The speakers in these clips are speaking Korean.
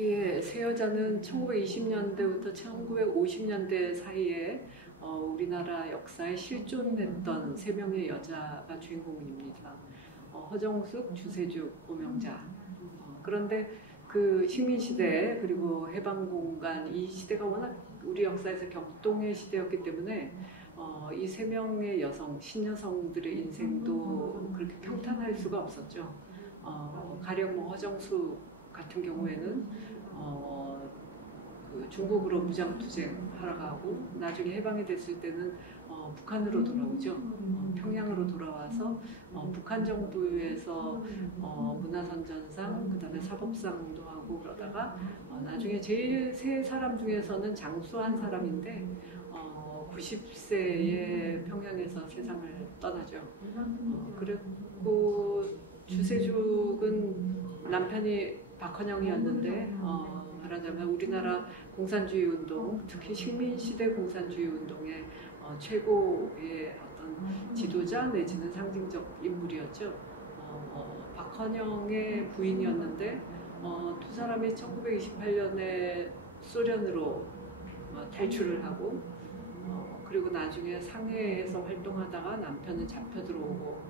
예, 새 여자는 1920년대부터 1950년대 사이에 우리나라 역사에 실존했던 세 명의 여자가 주인공입니다. 허정숙, 주세죽, 오명자. 그런데 그 식민시대 그리고 해방공간 이 시대가 워낙 우리 역사에서 격동의 시대였기 때문에 이 세 명의 여성, 신여성들의 인생도 그렇게 평탄할 수가 없었죠. 가령 뭐 허정숙 같은 경우에는 그 중국으로 무장투쟁 하러 가고 나중에 해방이 됐을 때는 북한으로 돌아오죠. 평양으로 돌아와서 북한 정부에서 문화선전상 그다음에 사법상도 하고 그러다가 나중에 제일 세 사람 중에서는 장수한 사람인데 90세에 평양에서 세상을 떠나죠. 그리고 주세죽은 남편이 박헌영이었는데 말하자면 우리나라 공산주의 운동, 특히 식민시대 공산주의 운동의 최고의 어떤 지도자 내지는 상징적 인물이었죠. 박헌영의 부인이었는데 두 사람이 1928년에 소련으로 탈출을 하고 그리고 나중에 상해에서 활동하다가 남편은 잡혀 들어오고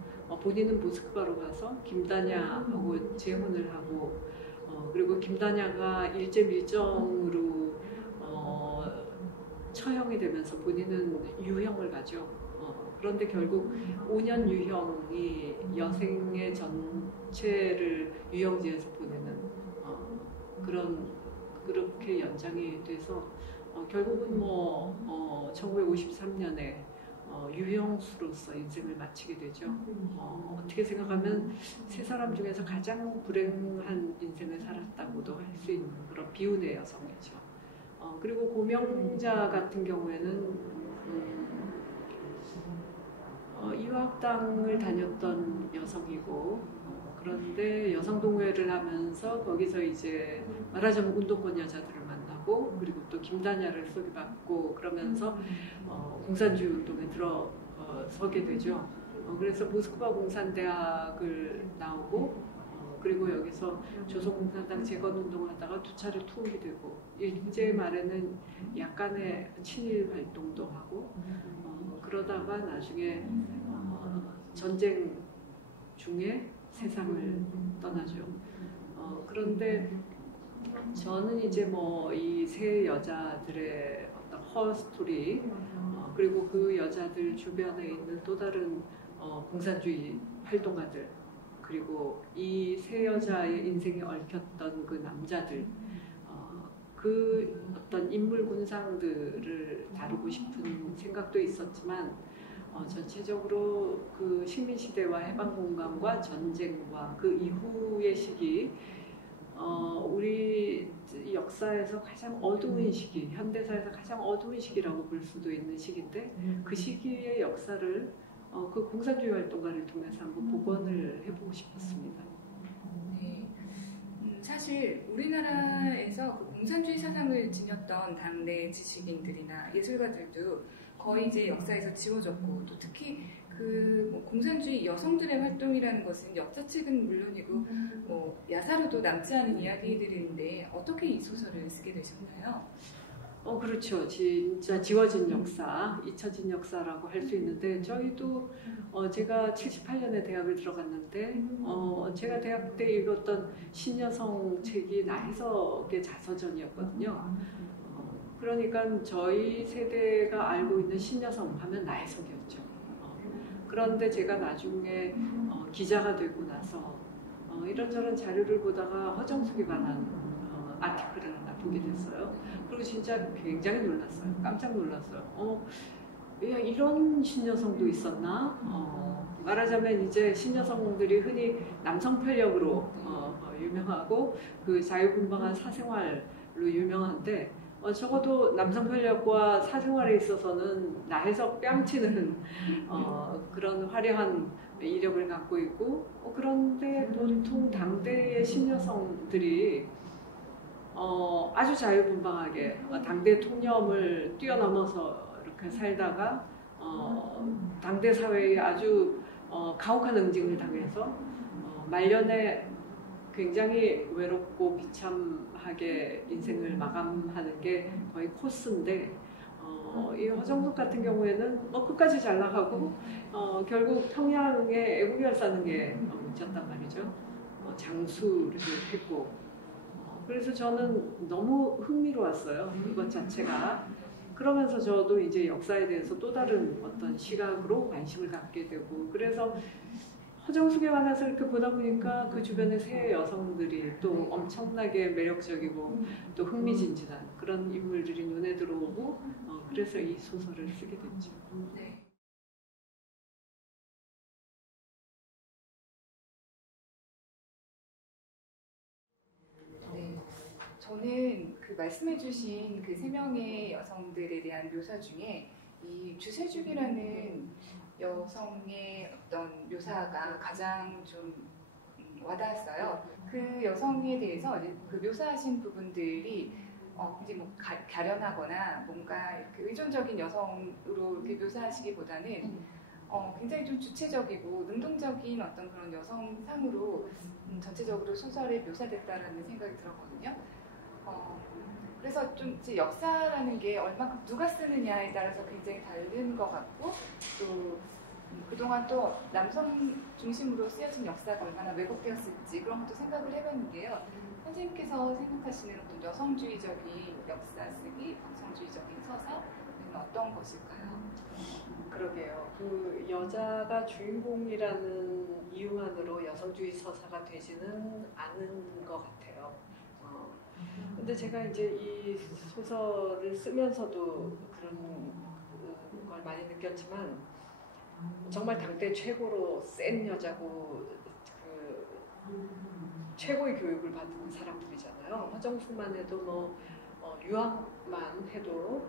본인은 모스크바로 가서 김다냐하고 재혼을 하고 그리고 김다냐가 일제밀정으로 처형이 되면서 본인은 유형을 가죠. 그런데 결국 5년 유형이 여생의 전체를 유형지에서 보내는 그렇게 연장이 돼서 결국은 1953년에 유형수로서 인생을 마치게 되죠. 어떻게 생각하면 세 사람 중에서 가장 불행한 인생을 살았다고도 할 수 있는 그런 비운의 여성이죠. 그리고 고명자 같은 경우에는 이화학당을 다녔던 여성이고 그런데 여성동호회를 하면서 거기서 이제 말하자면 운동권 여자들을 만나고 그리고 또 김다냐를 소개받고 그러면서 공산주의 운동에 들어서게 되죠. 그래서 모스크바 공산대학을 나오고 그리고 여기서 조선공산당 재건운동하다가 두 차례 투옥이 되고 일제 말에는 약간의 친일 활동도 하고 그러다가 나중에 전쟁 중에 세상을 떠나죠. 그런데 저는 이제 이 세 여자들의 어떤 허스토리 그리고 그 여자들 주변에 있는 또 다른 공산주의 활동가들 그리고 이 세 여자의 인생에 얽혔던 그 남자들 그 어떤 인물 군상들을 다루고 싶은 생각도 있었지만 전체적으로 그 식민시대와 해방공간과 전쟁과 그 이후의 시기 우리 역사에서 가장 어두운 시기, 현대사에서 가장 어두운 시기라고 볼 수도 있는 시기인데 그 시기의 역사를 그 공산주의 활동가를 통해서 한번 복원을 해보고 싶었습니다. 네, 사실 우리나라에서 그 공산주의 사상을 지녔던 당내 지식인들이나 예술가들도 거의 이제 역사에서 지워졌고 또 특히 그 공산주의 여성들의 활동이라는 것은 역사책은 물론이고 야사로도 남지 않은 이야기들인데 어떻게 이 소설을 쓰게 되셨나요? 그렇죠. 진짜 지워진 역사, 잊혀진 역사라고 할 수 있는데 저희도 제가 78년에 대학을 들어갔는데 제가 대학 때 읽었던 신여성 책이 나혜석의 자서전이었거든요. 그러니까 저희 세대가 알고 있는 신여성 하면 나혜석이었죠. 그런데 제가 나중에 기자가 되고 나서 이런저런 자료를 보다가 허정숙에 관한 아티클을 하나 보게 됐어요. 그리고 진짜 굉장히 놀랐어요. 깜짝 놀랐어요. 이런 신여성도 있었나? 말하자면 이제 신여성들이 흔히 남성 편력으로 유명하고 그 자유분방한 사생활로 유명한데 적어도 남성 편력과 사생활에 있어서는 나혜석 뺨치는 그런 화려한 이력을 갖고 있고 그런데 보통 당대의 신여성들이 아주 자유분방하게 당대 통념을 뛰어넘어서 이렇게 살다가 당대 사회에 아주 가혹한 응징을 당해서 말년에 굉장히 외롭고 비참하게 인생을 마감하는 게 거의 코스인데 이 허정숙 같은 경우에는 끝까지 잘 나가고 결국 평양에 애국이를 사는 게 문제였단 말이죠. 장수를 했고 그래서 저는 너무 흥미로웠어요. 이것 자체가. 그러면서 저도 이제 역사에 대해서 또 다른 어떤 시각으로 관심을 갖게 되고 그래서 허정숙에 관해서 이렇게 보다 보니까 그 주변의 새 여성들이 또 엄청나게 매력적이고 또 흥미진진한 그런 인물들이 눈에 들어오고 그래서 이 소설을 쓰게 됐죠. 네. 저는 그 말씀해주신 그 3명의 여성들에 대한 묘사 중에 이 주세죽이라는 여성의 어떤 묘사가 가장 좀 와닿았어요. 그 여성에 대해서 이제 그 묘사하신 부분들이 이제 뭐 가련하거나 뭔가 이렇게 의존적인 여성으로 이렇게 묘사하시기보다는 굉장히 좀 주체적이고 능동적인 어떤 그런 여성상으로 전체적으로 소설에 묘사됐다라는 생각이 들었거든요. 그래서 좀 이제 역사라는 게 얼마큼 누가 쓰느냐에 따라서 굉장히 다른 것 같고 또 그동안 또 남성 중심으로 쓰여진 역사가 얼마나 왜곡되었을지 그런 것도 생각을 해봤는데요. 선생님께서 생각하시는 어떤 여성주의적인 역사 쓰기, 남성주의적인 서사는 어떤 것일까요? 그러게요. 그 여자가 주인공이라는 이유만으로 여성주의 서사가 되지는 않은 것 같아요. 근데 제가 이제 이 소설을 쓰면서도 그런 걸 많이 느꼈지만 정말 당대 최고로 센 여자고 그 최고의 교육을 받은 사람들이잖아요. 허정숙만 해도 뭐 유학만 해도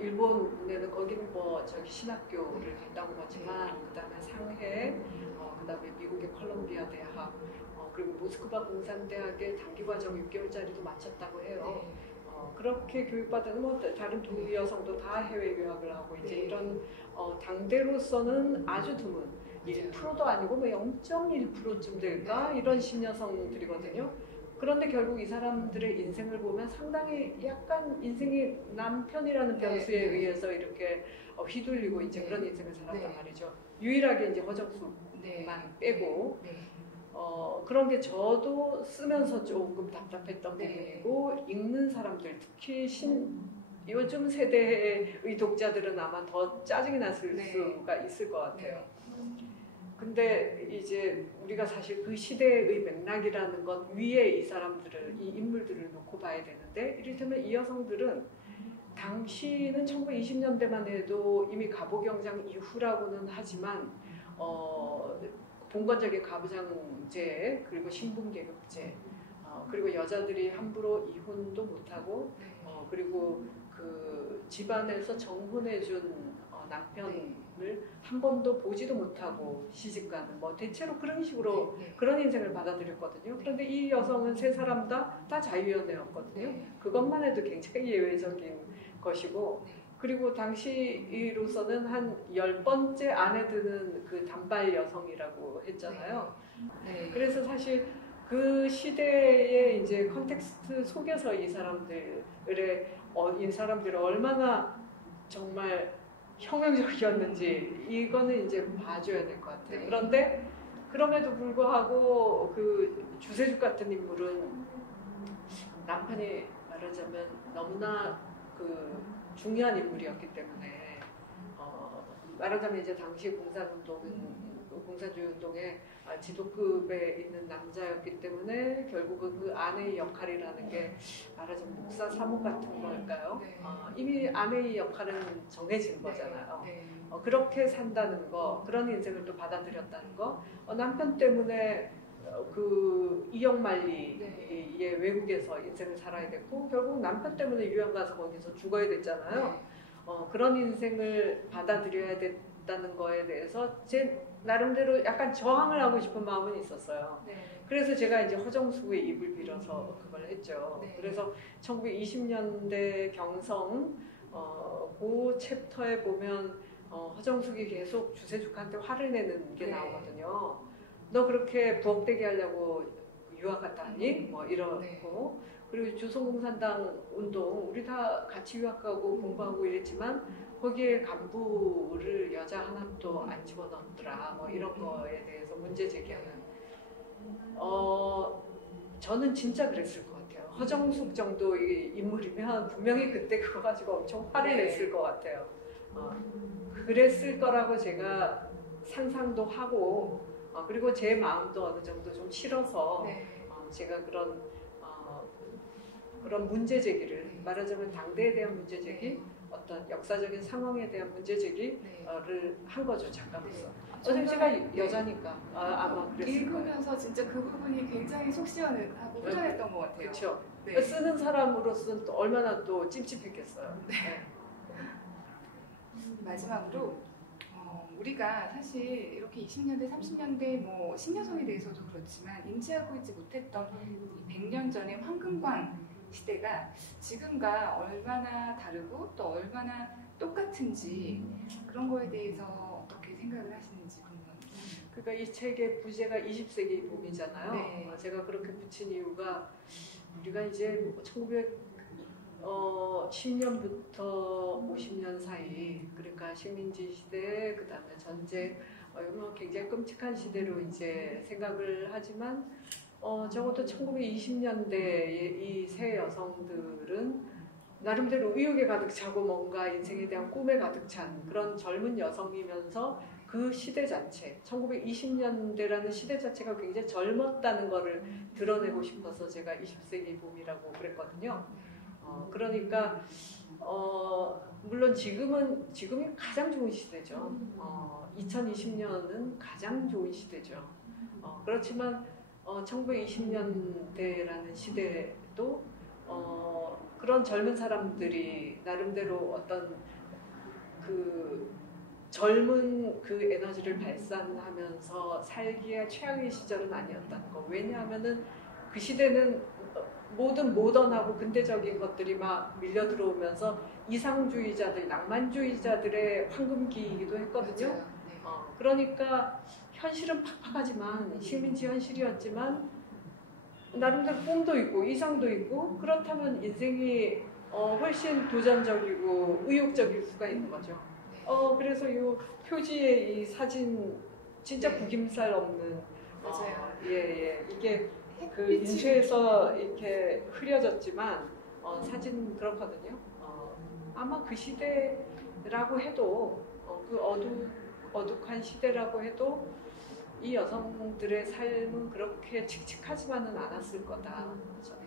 일본에는 거기는 뭐 저기 신학교를 갔다고 하지만 그다음에 상해, 그다음에 미국의 콜롬비아 대학, 그리고 모스크바 공산대학의 단기과정 6개월짜리도 마쳤다고 해요. 그렇게 교육받은 뭐 다른 두 여성도 다 해외 유학을 하고 이제 이런 당대로서는 아주 드문 1%도 아니고 뭐 0.1%쯤 될까 이런 신여성들이거든요. 그런데 결국 이 사람들의 인생을 보면 상당히 약간 인생이 남편이라는 변수에 의해서 이렇게 휘둘리고 이제 그런 인생을 살았단 말이죠. 유일하게 이제 허정숙만 빼고 그런 게 저도 쓰면서 조금 답답했던 부분이고 읽는 사람들 특히 요즘 세대의 독자들은 아마 더 짜증이 났을 수가 있을 것 같아요. 근데 이제 우리가 사실 그 시대의 맥락이라는 것 위에 이 사람들을, 이 인물들을 놓고 봐야 되는데 이를테면 이 여성들은 당시는 1920년대만 해도 이미 가보경장 이후라고는 하지만 봉건적인 가부장제 그리고 신분계급제 그리고 여자들이 함부로 이혼도 못하고 그리고 그 집안에서 정혼해준 남편을 한 번도 보지도 못하고 시집가는 뭐 대체로 그런 식으로 그런 인생을 받아들였거든요. 그런데 이 여성은 세 사람 다 자유연애였거든요. 그것만 해도 굉장히 예외적인 것이고 그리고 당시로서는 한 10번째 안에 드는 그 단발 여성이라고 했잖아요. 그래서 사실 그 시대의 이제 컨텍스트 속에서 이 사람들이 얼마나 정말 혁명적이었는지 이거는 이제 봐줘야 될 것 같아요. 그런데 그럼에도 불구하고 그 주세죽 같은 인물은 남편이 말하자면 너무나 그 중요한 인물이었기 때문에 말하자면 이제 당시 공산주의 운동의 지도급에 있는 남자였기 때문에 결국은 그 아내의 역할이라는 게 말하자면 목사 사모 같은 걸까요? 이미 아내의 역할은 정해진 거잖아요. 그렇게 산다는 거, 그런 인생을 또 받아들였다는 거, 남편 때문에 그 이영만리의 외국에서 인생을 살아야 됐고 결국 남편 때문에 유학 가서 거기서 죽어야 됐잖아요. 그런 인생을 받아들여야 됐다는 거에 대해서 제 나름대로 약간 저항을 하고 싶은 마음은 있었어요. 그래서 제가 이제 허정숙의 입을 빌어서 그걸 했죠. 그래서 1920년대 경성 그 챕터에 보면 허정숙이 계속 주세죽한테 화를 내는 게 나오거든요. 너 그렇게 부엌대기 하려고 유학 갔다 하니 뭐 이러고 네. 그리고 조선공산당 운동 우리 다 같이 유학하고 공부하고 이랬지만 거기에 간부를 여자 하나도 안 집어넣더라 뭐 이런 거에 대해서 문제 제기하는 저는 진짜 그랬을 것 같아요. 허정숙 정도 인물이면 분명히 그때 그거 가지고 엄청 화를 냈을 것 같아요. 그랬을 거라고 제가 상상도 하고 그리고 제 마음도 어느 정도 좀 싫어서 제가 그런 문제 제기를 말하자면 당대에 대한 문제 제기 어떤 역사적인 상황에 대한 문제 제기를 한 거죠 작가로서. 어차피 제가 여자니까 아마 그랬을 거예요. 읽으면서 진짜 그 부분이 굉장히 속 시원하고 후련했던 것 같아요. 그렇죠. 네. 쓰는 사람으로서는 또 얼마나 또 찝찝했겠어요. 네. 마지막으로 우리가 사실 이렇게 20년대, 30년대 뭐 신여성에 대해서도 그렇지만 인지하고 있지 못했던 100년 전의 황금광 시대가 지금과 얼마나 다르고 또 얼마나 똑같은지 그런 거에 대해서 어떻게 생각을 하시는지 궁금합니다. 그러니까 이 책의 부제가 20세기 봄이잖아요. 네. 제가 그렇게 붙인 이유가 우리가 이제 1910년부터 50년 사이 그러니까 식민지 시대 그다음에 전쟁 굉장히 끔찍한 시대로 이제 생각을 하지만 적어도 1920년대의 이 세 여성들은 나름대로 의욕에 가득 차고 뭔가 인생에 대한 꿈에 가득 찬 그런 젊은 여성이면서 그 시대 자체 1920년대라는 시대 자체가 굉장히 젊었다는 거를 드러내고 싶어서 제가 20세기 봄이라고 그랬거든요. 그러니까 물론 지금이 가장 좋은 시대죠. 2020년은 가장 좋은 시대죠. 그렇지만 1920년대라는 시대도 그런 젊은 사람들이 나름대로 어떤 그 젊은 그 에너지를 발산하면서 살기에 최악의 시절은 아니었다는 거. 왜냐하면은 그 시대는 모든 모던하고 근대적인 것들이 막 밀려 들어오면서 이상주의자들, 낭만주의자들의 황금기이기도 했거든요. 그러니까 현실은 팍팍하지만 식민지 현실이었지만 나름대로 꿈도 있고 이상도 있고 그렇다면 인생이 훨씬 도전적이고 의욕적일 수가 있는 거죠. 그래서 이 표지의 이 사진 진짜 구김살 없는 맞아요. 이게 그 인쇄에서 이렇게 흐려졌지만 사진 그렇거든요. 아마 그 시대라고 해도 그 어둑한 시대라고 해도 이 여성들의 삶은 그렇게 칙칙하지만은 않았을 거다 저는